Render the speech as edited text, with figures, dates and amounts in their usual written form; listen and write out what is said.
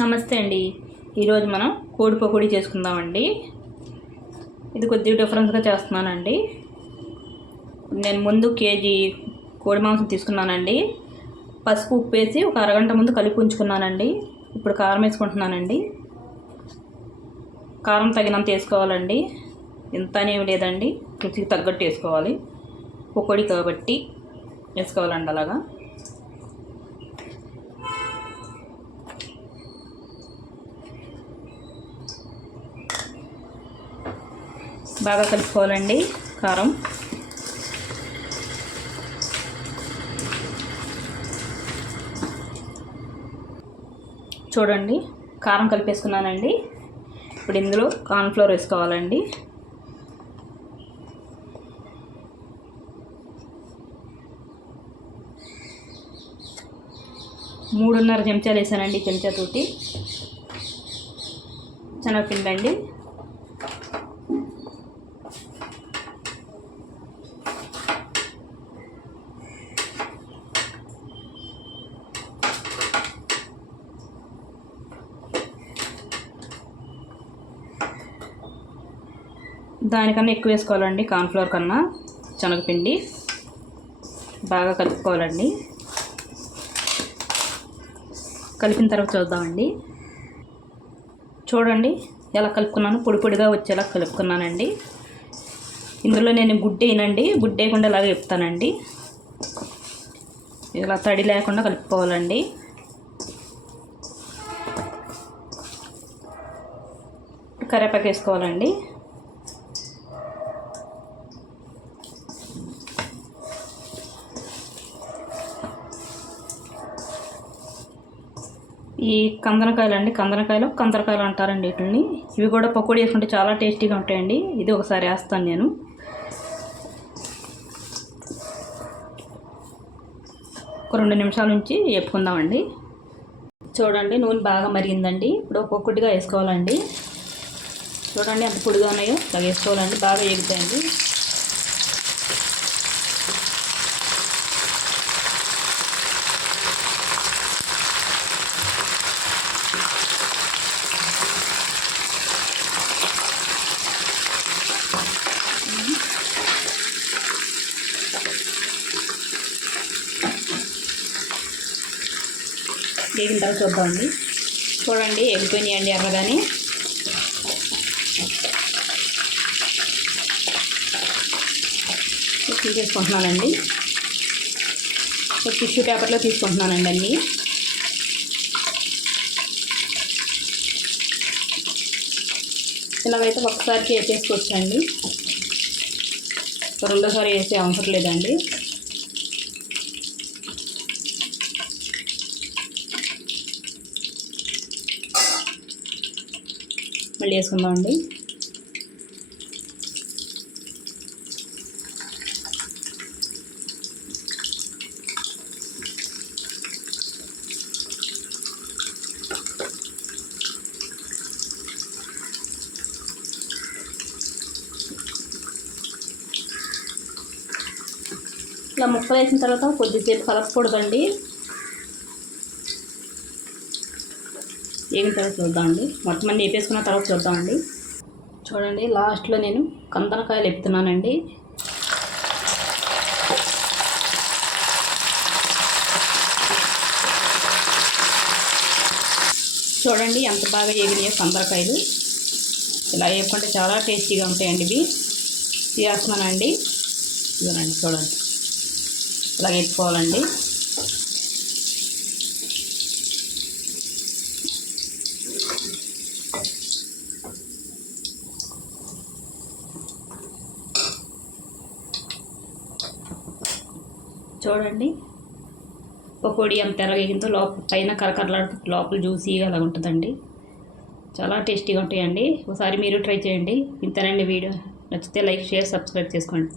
నమస్తే అండి. ఈరోజు మనం కోడి పకోడీ చేసుకుందామండి. ఇది కొద్దిగా డిఫరెన్స్గా చేస్తున్నానండి. నేను ముందు కేజీ కోడి మాంసం తీసుకున్నానండి. పసుపు ఉప్పు వేసి ఒక అరగంట ముందు కలిపి ఉంచుకున్నానండి. ఇప్పుడు కారం వేసుకుంటున్నానండి. కారం తగినంత వేసుకోవాలండి. ఎంత అనేవి లేదండి, రుచికి తగ్గట్టు వేసుకోవాలి. పకోడీ కాబట్టి వేసుకోవాలండి అలాగా. బాగా కలుపుకోవాలండి కారం. చూడండి, కారం కలిపేసుకున్నానండి. ఇప్పుడు ఇందులో కార్న్ఫ్లోర్ వేసుకోవాలండి. మూడున్నర చెంచాలు వేసానండి, చెంచాతోటి. శనగపిండి అండి. దానికన్నా ఎక్కువ వేసుకోవాలండి, కార్న్ఫ్లోర్ కన్నా. శనగపిండి బాగా కలుపుకోవాలండి. కలిపిన తర్వాత చూద్దామండి. చూడండి ఎలా కలుపుకున్నాను, పొడి పొడిగా వచ్చేలా కలుపుకున్నానండి. ఇందులో నేను గుడ్డు వేయనండి, గుడ్డు వేయకుండా ఇలాగే చెప్తానండి. ఇలా తడి లేకుండా కలుపుకోవాలండి. కరివేపాకు వేసుకోవాలండి. ఈ కందనకాయలు అండి, కందరకాయలు అంటారండి వీటిని. ఇవి కూడా పకోడీ వేసుకుంటే చాలా టేస్టీగా ఉంటాయండి. ఇది ఒకసారి వేస్తాను నేను. ఒక 2 నిమిషాల నుంచి వేపుకుందామండి. చూడండి, నూనె బాగా మరిగిందండి. ఇప్పుడు ఒక్కొక్కటిగా వేసుకోవాలండి. చూడండి ఎంత పొడిగా ఉన్నాయో అలా వేసుకోవాలండి. బాగా వేగుతాయండి. వేగిన తర్వాత చూద్దామండి. చూడండి ఎగిపోయినాయండి ఎర్రగాని. తీసేసుకుంటున్నానండి. టిష్యూ పేపర్లో తీసుకుంటున్నానండి అన్నీ. ఇలాగైతే ఒకసారికి వేసేసుకోవచ్చండి, రెండోసారి వేసే అవసరం లేదండి. మళ్ళీ వేసుకుందామండి. ఇలా ముక్కలు వేసిన తర్వాత కొద్దిసేపు కలపకూడదండి. వేగిన తర్వాత చూద్దామండి. మొత్తం అన్నీ వేపేసుకున్న తర్వాత చూద్దామండి. చూడండి, లాస్ట్లో నేను కందనకాయలు వేపుతున్నానండి. చూడండి ఎంత బాగా వేగినాయో కందరకాయలు. ఇలా వేపుకుంటే చాలా టేస్టీగా ఉంటాయండి ఇవి. తీసేస్తున్నానండి. ఇదేనండి, చూడండి ఇలా వేపుకోవాలండి. చూడండి పకోడీ ఎంత ఎర్రగేగిందో, పైన కరకరలాడుతూ లోపల జ్యూసీగా అలా ఉంటుందండి. చాలా టేస్టీగా ఉంటాయండి. ఒకసారి మీరు ట్రై చేయండి. ఇంతేనండి వీడియో. నచ్చితే లైక్, షేర్, సబ్స్క్రైబ్ చేసుకోండి.